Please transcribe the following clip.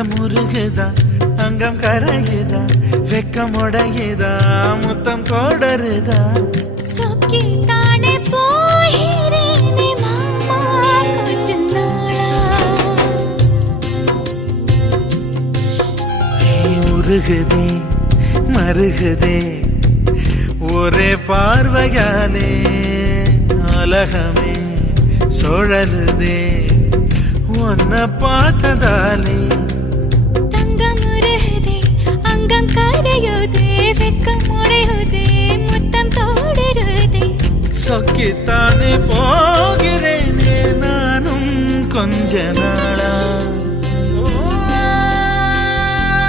நெஞ்சம் உருகுதா அங்கம் கரையுதா வெக்கம் உடையுதா முத்தம் கோடருதா சொக்கி தானே போகிறேனே மாமா கொஞ்ச நாளா உருகுதே மருகுதே ஒரே பார்வையாலே உலகமே சுழலுதே உன்னை பார்த்ததாலே